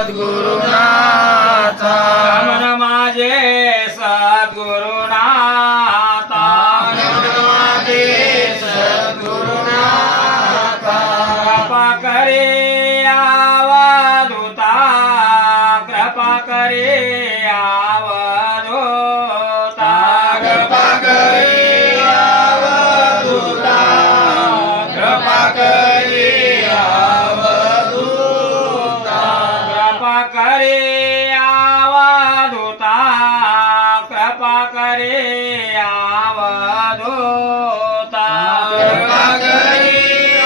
सद्गुरुनाथा मन माझे सद्गुरुनाथा मन माझे सद्गुरुनाथा कृपा करे अवधूता कृपा करे अवधूता कृपा करे अवधूता कृपा करे अवधूता कृपा करे अवधूता कृपा करे अवधूता कृपा करे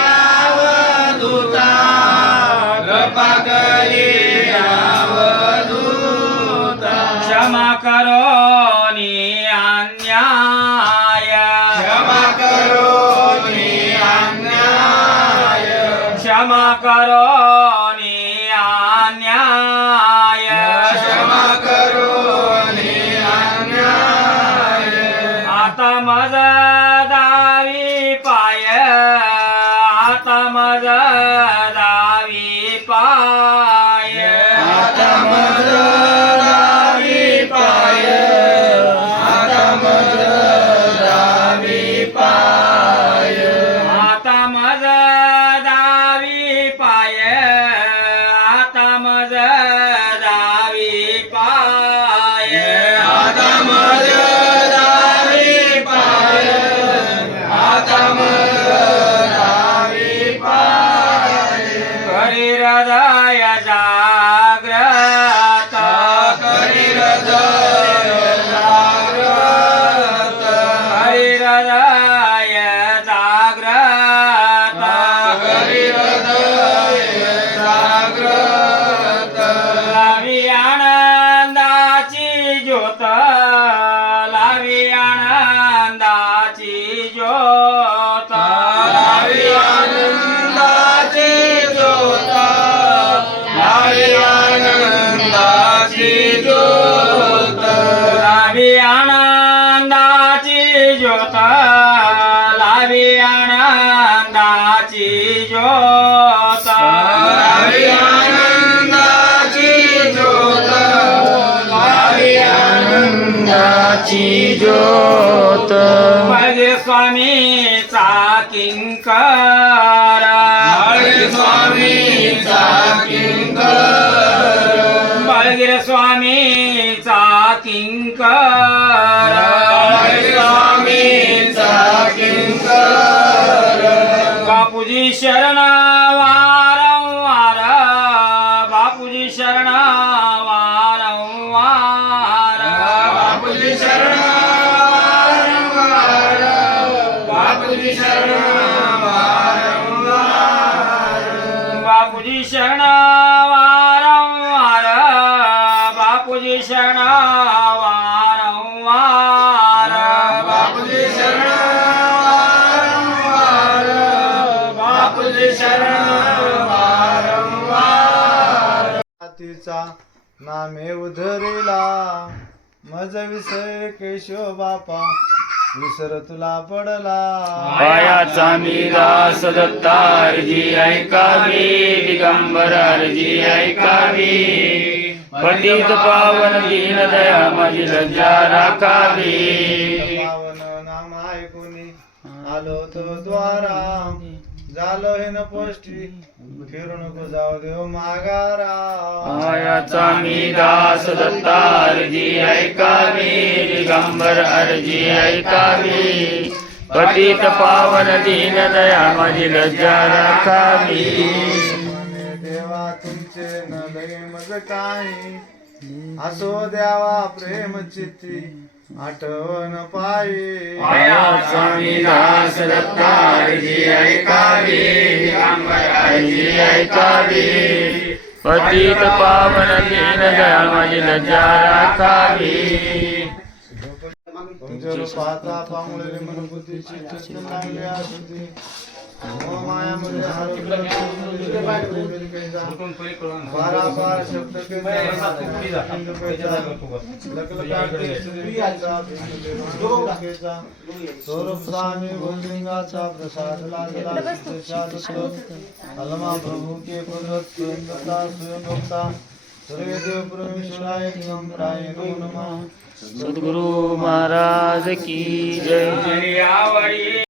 अवधूता कृपा करे अवधूता क्षमा करो नि अन्याय क्षमा करो नि अन्याय क्षमा करो नि अन्याय क्षमा करो नि अन्याय आता मज दावी पाय आता मज दावी पाय आता मज दावी पाय आता मज दावी पाय आता मज दावी पाय आता मज दावी पाय आता मज दावी पाय आता मज दावी पाय करी हृदय जाग्रत करी हृदय जागृत करी हृदय जाग्रत करी हृदय जागृत लावी आनंदाची ज्योत लावी आनंदाची ज्योत लावी आनंदाची ज्योत लावी आनंदाची ज्योत लावी आनंदाची ज्योत लावी आनंदाची ज्योत लावी आनंदाची ज्योत लावी आनंदाची ज्योत माझे स्वामीचा किंकर हरे स्वामीचा किंकर बळगीर स्वामीचा किंकर हरे स्वामीचा किंकर बापूजी शरण वारंवार बापूजी शरण वारंवार बापूजी शरण वारंवार बापूजी शरण वारंवार बापूजी शरण वारंवार बापूजी शरण वारंवार बापूजी शरण वारंवार बापूजी शरण वारंवार तिचा नामे उधरिला मज विषय केशव बापा विसर तुला पडला पायाचा मी दास दत्ता अर्जी ऐकावी दिगंबर अर्जी ऐकावी पतित पावन दीन दया माझी लज्जा राखावी पावन नाम ऐकुनी आलो तो द्वारा झालो हे न पोष्टी फिरू नको जाऊ देव माघारा पायाचा मी दास दत्ता अर्जी ऐकावी दिगंबर अर्जी ऐकावी पतित पावन दीन दया माझी लज्जा राखावी म्हणे देवा तुमचे न लगे मज काही असो द्यावा प्रेम चित्ती आठवण पायी पायाचा मी दास दत्ता अर्जी ऐकावी दिगंबर अर्जी ऐकावी पतित पावन दीन दया माझी लज्जा राखावी तुमच्या रूपाचा पामुळेले मन बुद्धीची चित्त लागले असुती माया मध्ये पारापार शब्द स्वरूप स्वामी भूलिंगाचा प्रसाद लागला अलमा प्रभू के कुदरत स्वयं स्वयं भक्ता सर्वेदेव परमेश्वराय दिगंबराय नमो नमः. सद्गुरु महाराज की जय. आवडी